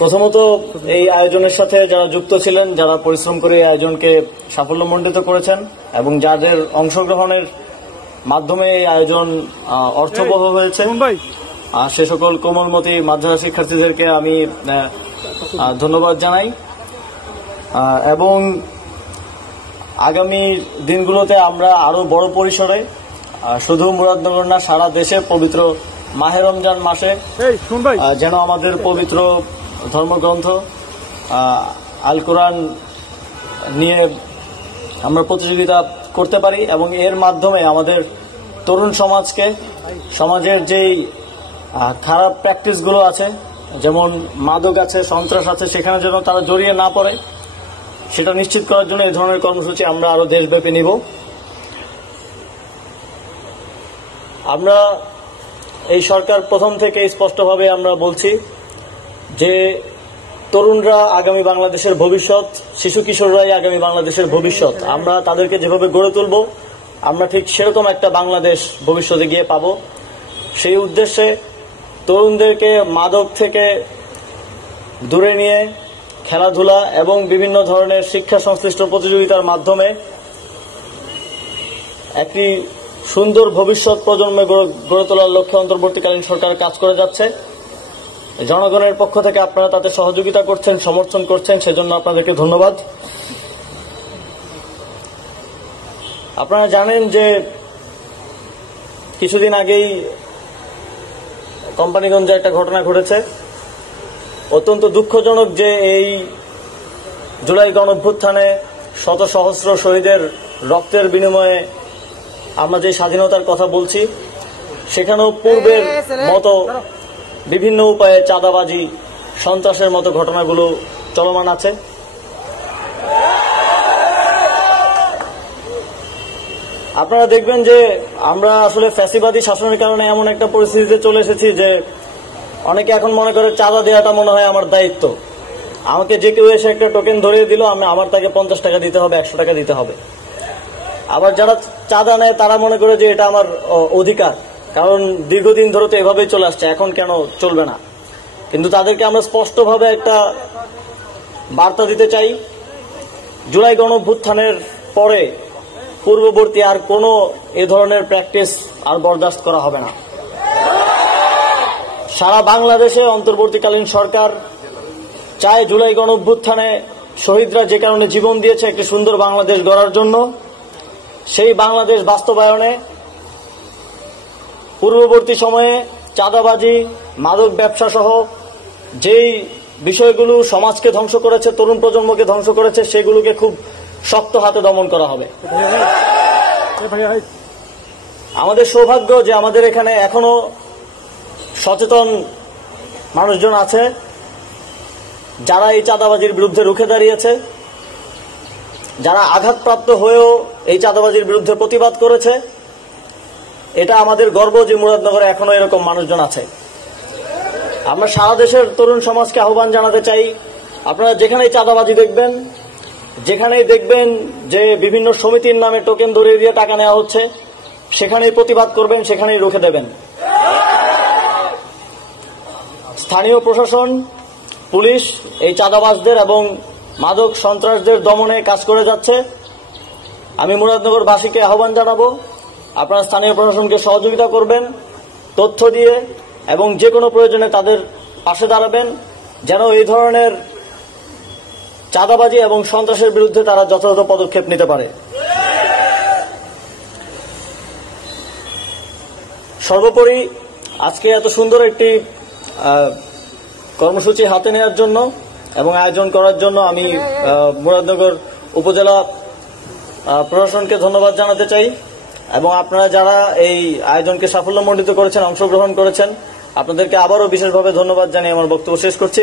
প্রথমত এই আয়োজনের সাথে যারা যুক্ত ছিলেন, যারা পরিশ্রম করে এই আয়োজনকে সাফল্যমণ্ডিত করেছেন এবং যাদের অংশগ্রহণের মাধ্যমে এই আয়োজন অর্থবহ হয়েছে, সে সকল কোমলমতি মাদ্রাসা শিক্ষার্থীদেরকে আমি ধন্যবাদ জানাই। এবং আগামী দিনগুলোতে আমরা আরো বড় পরিসরে শুধু মুরাদনগর না, সারা দেশে পবিত্র মাহে রমজান মাসে যেন আমাদের পবিত্র ধর্মগ্রন্থ আল কোরআন নিয়ে আমরা প্রতিযোগিতা করতে পারি এবং এর মাধ্যমে আমাদের তরুণ সমাজকে, সমাজের যেই খারাপ প্র্যাকটিসগুলো আছে, যেমন মাদক আছে, সন্ত্রাস আছে, সেখানে যেন তারা জড়িয়ে না পড়ে, সেটা নিশ্চিত করার জন্য এই ধরনের কর্মসূচি আমরা আরো দেশব্যাপী নিব। আমরা এই সরকার প্রথম থেকে স্পষ্টভাবে আমরা বলছি যে তরুণরা আগামী বাংলাদেশের ভবিষ্যৎ, শিশু কিশোররাই আগামী বাংলাদেশের ভবিষ্যৎ। আমরা তাদেরকে যেভাবে গড়ে তুলব, আমরা ঠিক সেরকম একটা বাংলাদেশ ভবিষ্যতে গিয়ে পাব। সেই উদ্দেশ্যে তরুণদেরকে মাদক থেকে দূরে নিয়ে খেলাধুলা এবং বিভিন্ন ধরনের শিক্ষা সংশ্লিষ্ট প্রতিযোগিতার মাধ্যমে একটি সুন্দর ভবিষ্যৎ প্রজন্মে গড়ে তোলার লক্ষ্যে অন্তর্বর্তীকালীন সরকার কাজ করে যাচ্ছে। জনগণের পক্ষ থেকে আপনারা তাতে সহযোগিতা করছেন, সমর্থন করছেন, সেজন্য আপনাদেরকে ধন্যবাদ। আপনারা জানেন যে কিছুদিন আগেই কোম্পানিগঞ্জে একটা ঘটনা ঘটেছে। অত্যন্ত দুঃখজনক যে এই জুলাই গণঅভ্যুত্থানে শত সহস্র শহীদের রক্তের বিনিময়ে আমরা যে স্বাধীনতার কথা বলছি, সেখানেও পূর্বের মতো বিভিন্ন উপায়ে চাঁদাবাজি, সন্ত্রাসের মতো ঘটনাগুলো চলমান আছে। আপনারা দেখবেন যে আমরা আসলে ফ্যাসিবাদী শাসনের কারণে এমন একটা পরিস্থিতিতে চলে এসেছি যে অনেকে এখন মনে করে চাঁদা দেওয়াটা মনে হয় আমার দায়িত্ব। আমাকে যে কেউ এসে একটা টোকেন ধরিয়ে দিল, আমার তাকে 50 টাকা দিতে হবে, 100 টাকা দিতে হবে। আবার যারা চাঁদা নেয় তারা মনে করে যে এটা আমার অধিকার, কারণ দীর্ঘদিন ধরে তো এভাবেই চলে আসছে, এখন কেন চলবে না। কিন্তু তাদেরকে আমরা স্পষ্টভাবে একটা বার্তা দিতে চাই, জুলাই গণঅভ্যুত্থানের পরে পূর্ববর্তী আর কোনো এ ধরনের প্র্যাকটিস আর বরদাস্ত করা হবে না। সারা বাংলাদেশে অন্তর্বর্তীকালীন সরকার চায় জুলাই গণঅভ্যুত্থানে শহীদরা যে কারণে জীবন দিয়েছে একটি সুন্দর বাংলাদেশ গড়ার জন্য, সেই বাংলাদেশ বাস্তবায়নে পূর্ববর্তী সময়ে চাঁদাবাজি, মাদক ব্যবসা সহ যেই বিষয়গুলো সমাজকে ধ্বংস করেছে, তরুণ প্রজন্মকে ধ্বংস করেছে, সেগুলোকে খুব শক্ত হাতে দমন করা হবে। আমাদের সৌভাগ্য যে আমাদের এখানে এখনো সচেতন মানুষজন আছে যারা এই চাঁদাবাজির বিরুদ্ধে রুখে দাঁড়িয়েছে, যারা আঘাতপ্রাপ্ত হয়েও এই চাঁদাবাজির বিরুদ্ধে প্রতিবাদ করেছে। এটা আমাদের গর্ব যে মুরাদনগরে এখনো এরকম মানুষজন আছে। আমরা সারা দেশের তরুণ সমাজকে আহ্বান জানাতে চাই, আপনারা যেখানেই চাঁদাবাজি দেখবেন, যেখানেই দেখবেন যে বিভিন্ন সমিতির নামে টোকেন ধরিয়ে দিয়ে টাকা নেওয়া হচ্ছে, সেখানেই প্রতিবাদ করবেন, সেখানেই রুখে দেবেন। স্থানীয় প্রশাসন, পুলিশ এই চাঁদাবাজদের এবং মাদক সন্ত্রাসদের দমনে কাজ করে যাচ্ছে। আমি মুরাদনগরবাসীকে আহ্বান জানাবো, আপনারা স্থানীয় প্রশাসনকে সহযোগিতা করবেন তথ্য দিয়ে, এবং যে কোনো প্রয়োজনে তাদের পাশে দাঁড়াবেন যেন এই ধরনের চাঁদাবাজি এবং সন্ত্রাসের বিরুদ্ধে তারা যথাযথ পদক্ষেপ নিতে পারে। সর্বোপরি আজকে এত সুন্দর একটি কর্মসূচি হাতে নেওয়ার জন্য এবং আয়োজন করার জন্য আমি মুরাদনগর উপজেলা প্রশাসনকে ধন্যবাদ জানাতে চাই, এবং আপনারা যারা এই আয়োজনকে সাফল্যমণ্ডিত করেছেন, অংশগ্রহণ করেছেন, আপনাদেরকে আবারও বিশেষভাবে ধন্যবাদ জানিয়ে আমার বক্তব্য শেষ করছি।